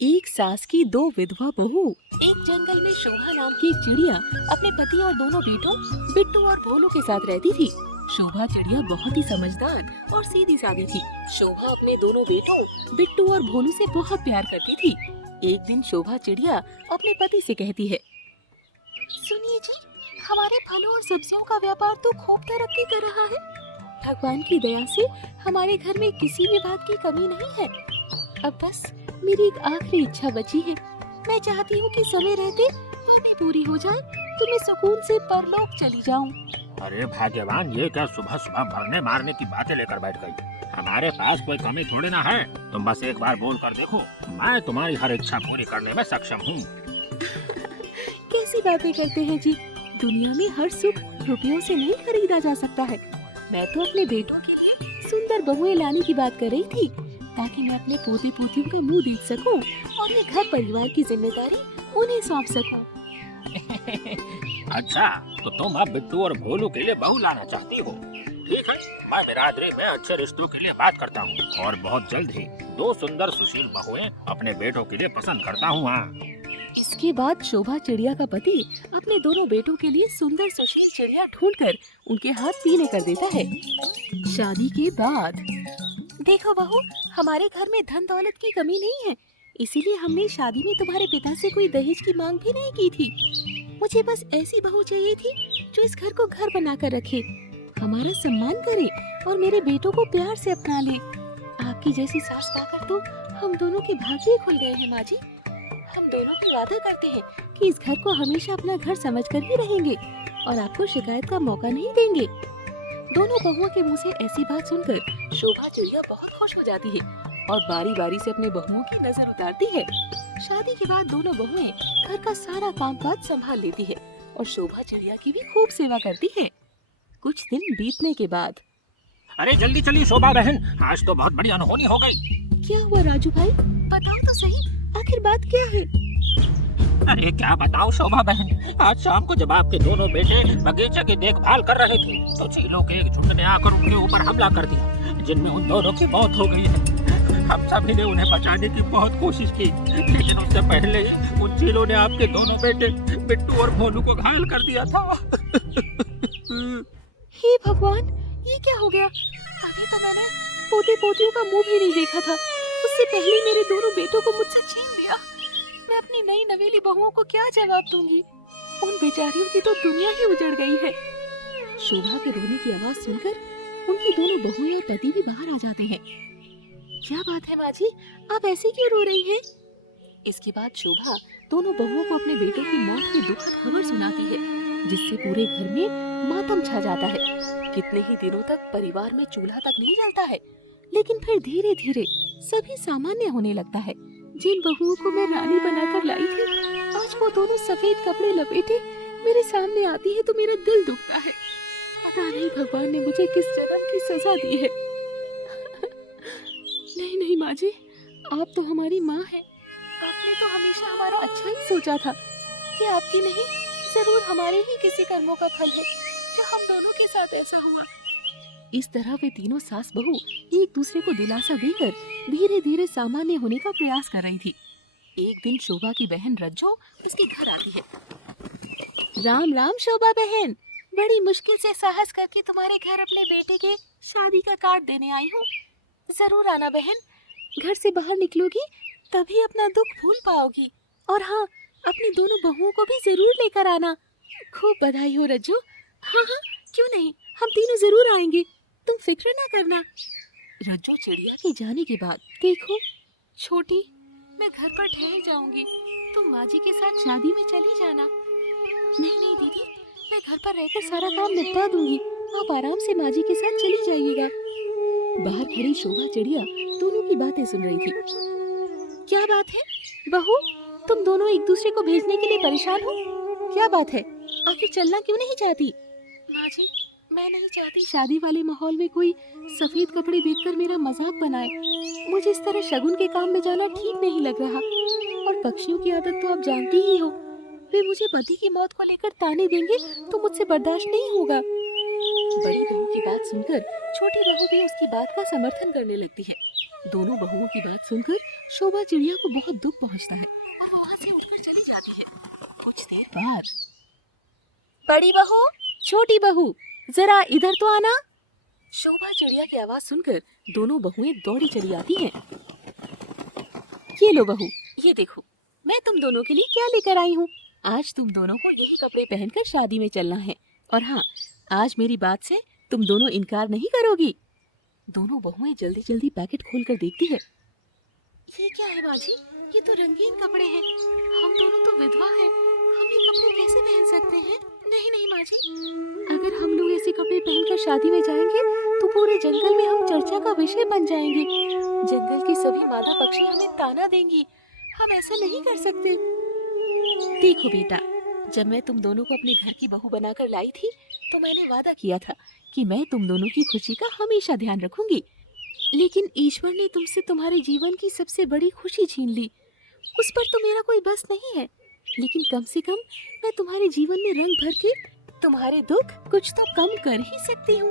एक सास की दो विधवा बहू। एक जंगल में शोभा नाम की एक चिड़िया अपने पति और दोनों बेटों बिट्टू और भोलू के साथ रहती थी। शोभा चिड़िया बहुत ही समझदार और सीधी सादी थी। शोभा अपने दोनों बेटों बिट्टू और भोलू से बहुत प्यार करती थी। एक दिन शोभा चिड़िया अपने पति से कहती है, सुनिए जी, हमारे फलों और सब्जियों का व्यापार तो खूब तरक्की कर रहा है। भगवान की दया से हमारे घर में किसी भी बात की कमी नहीं है। अब बस मेरी एक आखिरी इच्छा बची है। मैं चाहती हूँ कि समय रहते वो भी पूरी हो जाए तो मैं सुकून से परलोक चली जाऊँ। अरे भाग्यवान, ये क्या सुबह सुबह मरने मारने की बातें लेकर बैठ गई। हमारे पास कोई कमी थोड़ी ना है। तुम बस एक बार बोल कर देखो, मैं तुम्हारी हर इच्छा पूरी करने में सक्षम हूँ। कैसी बातें करते हैं जी, दुनिया में हर सुख रुपयों से नहीं खरीदा जा सकता है। मैं तो अपने बेटों के लिए सुंदर बहुएं लाने की बात कर रही थी, ताकि मैं अपने पोते पोतियों का मुंह देख सकूं और ये घर परिवार की जिम्मेदारी उन्हें सौंप सकूं। अच्छा, तो तुम अब बिट्टू और भोलू के लिए बहू लाना चाहती हो। ठीक है, मैं बिरादरी में अच्छे रिश्तों के लिए बात करता हूँ और बहुत जल्द ही दो सुंदर सुशील बहुएं अपने बेटों के लिए पसंद करता हूँ। इसके बाद शोभा चिड़िया का पति अपने दोनों बेटों के लिए सुंदर सुशील चिड़िया ढूंढकर उनके हाथ पीले कर देता है। शादी के बाद, देखो बहू, हमारे घर में धन दौलत की कमी नहीं है, इसीलिए हमने शादी में तुम्हारे पिता से कोई दहेज की मांग भी नहीं की थी। मुझे बस ऐसी बहू चाहिए थी जो इस घर को घर बनाकर रखे, हमारा सम्मान करे और मेरे बेटों को प्यार से अपना ले। आपकी जैसी सास पाकर तो हम दोनों के भाग्य खुल गए हैं माँ जी। हम दोनों भी वादा करते हैं कि इस घर को हमेशा अपना घर समझकर ही रहेंगे और आपको शिकायत का मौका नहीं देंगे। दोनों बहुओं के मुंह से ऐसी बात सुनकर शोभा चिड़िया बहुत खुश हो जाती है और बारी बारी से अपने बहुओं की नजर उतारती है। शादी के बाद दोनों बहुएं घर का सारा कामकाज संभाल लेती है और शोभा चिड़िया की भी खूब सेवा करती है। कुछ दिन बीतने के बाद, अरे जल्दी चलिए शोभा बहन, आज तो बहुत बड़ी अनहोनी हो गई। क्या हुआ राजू भाई, बताओ तो सही, आखिर बात क्या है? अरे क्या बताओ शोभा बहन, आज शाम को जब आपके दोनों बेटे बगीचे की देखभाल कर रहे थे तो चीलों के एक झुंड ने आकर उनके ऊपर हमला कर दिया, जिनमें उन दोनों की मौत हो गई है। हम सभी ने उन्हें बचाने की बहुत कोशिश की, लेकिन उससे पहले ही उन चीलों ने आपके दोनों बेटे बिट्टू और भोलू को घायल कर दिया था। हे भगवान, ये क्या हो गया? अभी तो मैंने पोते पोतियों का मुंह भी नहीं देखा था, उससे पहले मेरे दोनों बेटों को मुझसे छीन लिया। मैं अपनी नई नवेली बहुओं को क्या जवाब दूंगी? उन बेचारियों की तो दुनिया ही उजड़ गई है। शोभा के रोने की आवाज सुनकर उनकी दोनों बहुएं और पति भी बाहर आ जाते हैं। क्या बात है माँ जी, आप ऐसे क्यों रो रही हैं? इसके बाद शोभा दोनों बहुओं को अपने बेटों की मौत की दुखद खबर सुनाती है, जिससे पूरे घर में मातम छा जाता है। कितने ही दिनों तक परिवार में चूल्हा तक नहीं जलता है, लेकिन फिर धीरे धीरे सभी सामान्य होने लगता है। जिन बहुओं को मैं रानी बनाकर लाई थी, आज वो दोनों सफेद कपड़े लपेटे मेरे सामने आती है तो मेरा दिल दुखता है। पता नहीं भगवान ने मुझे किस जन्म की सजा दी है। नहीं नहीं माँ जी, आप तो हमारी माँ हैं। आपने तो हमेशा हमारा अच्छा ही सोचा था। ये आपकी नहीं, जरूर हमारे ही किसी कर्मों का फल है जो हम दोनों के साथ ऐसा हुआ। इस तरह वे तीनों सास बहू एक दूसरे को दिलासा देकर धीरे धीरे सामान्य होने का प्रयास कर रही थी। एक दिन शोभा की बहन रज्जो उसके घर आती है। राम राम शोभा बहन, बड़ी मुश्किल से साहस करके तुम्हारे घर अपने बेटे के शादी का कार्ड देने आई हूँ। जरूर आना बहन, घर से बाहर निकलोगी तभी अपना दुख भूल पाओगी। और हाँ, अपनी दोनों बहुओं को भी जरूर लेकर आना। खूब बधाई हो रज्जो। हाँ हाँ, क्यों नहीं, हम तीनों जरूर आएंगे, तुम फिक्र ना करना। रज्जो चिड़िया के जाने के बाद, देखो छोटी, मैं घर पर ठहर जाऊंगी, तुम माँ जी के साथ शादी में चली जाना। नहीं नहीं दीदी, मैं घर पर रहकर सारा काम निपटा दूंगी, आप आराम से माँ जी के साथ चली जाइएगा। बाहर खड़ी शोभा चिड़िया दोनों की बातें सुन रही थी। क्या बात है बहू, तुम दोनों एक दूसरे को भेजने के लिए परेशान हो? क्या बात है, आखिर चलना क्यों नहीं चाहती? माँ जी, मैं नहीं चाहती शादी वाले माहौल में कोई सफेद कपड़े देखकर मेरा मजाक बनाए। मुझे इस तरह शगुन के काम में जाना ठीक नहीं लग रहा। और पक्षियों की आदत तो आप जानती ही हो, वे मुझे पति की मौत को लेकर ताने देंगे तो मुझसे बर्दाश्त नहीं होगा। बड़ी बहू की बात सुनकर छोटी बहू भी उसकी बात का समर्थन करने लगती है। दोनों बहुओं की बात सुनकर शोभा चिड़िया को बहुत दुख पहुंचता है और वो वहां से उठकर चली जाती है। कुछ देर बाद बड़ी बहू, छोटी बहू, जरा इधर तो आना। शोभा चिड़िया की आवाज सुनकर दोनों बहुएं दौड़ी चली आती हैं। ये लो बहू, ये देखो मैं तुम दोनों के लिए क्या लेकर आई हूँ। आज तुम दोनों को यही कपड़े पहनकर शादी में चलना है, और हाँ, आज मेरी बात से तुम दोनों इनकार नहीं करोगी। दोनों बहुएं जल्दी जल्दी पैकेट खोलकर देखती है। ये क्या है बाजी? ये तो रंगीन कपड़े हैं। हम दोनों तो विधवा हैं, हम ये कपड़े कैसे पहन सकते हैं? नहीं नहीं बाजी, अगर हम लोग ऐसे कपड़े पहनकर शादी में जाएंगे तो पूरे जंगल में हम चर्चा का विषय बन जाएंगे। जंगल की सभी मादा पक्षी हमें ताना देंगी। हम ऐसा नहीं कर सकते। देखो बेटा, जब मैं तुम दोनों को अपने घर की बहू बनाकर लाई थी तो मैंने वादा किया था कि मैं तुम दोनों की खुशी का हमेशा ध्यान रखूंगी। लेकिन ईश्वर ने तुमसे तुम्हारे जीवन की सबसे बड़ी खुशी छीन ली। उस पर तो मेरा कोई बस नहीं है, लेकिन कम से कम मैं तुम्हारे जीवन में रंग भर के तुम्हारे दुख कुछ तो कम कर ही सकती हूँ।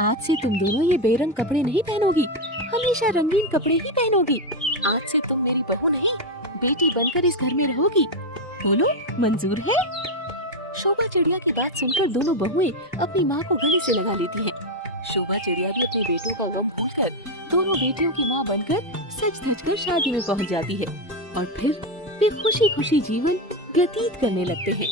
आज से तुम दोनों ये बेरंग कपड़े नहीं पहनोगी, हमेशा रंगीन कपड़े ही पहनोगी। आज से तुम मेरी बहू नहीं, बेटी बनकर इस घर में रहोगी। बोलो, मंजूर है? शोभा चिड़िया की बात सुनकर दोनों बहुएं अपनी माँ को गले से लगा लेती हैं। शोभा चिड़िया भी अपने बेटों का गम भूलकर दोनों बेटियों की माँ बनकर सज धज कर शादी में पहुँच जाती है और फिर वे खुशी खुशी जीवन व्यतीत करने लगते हैं।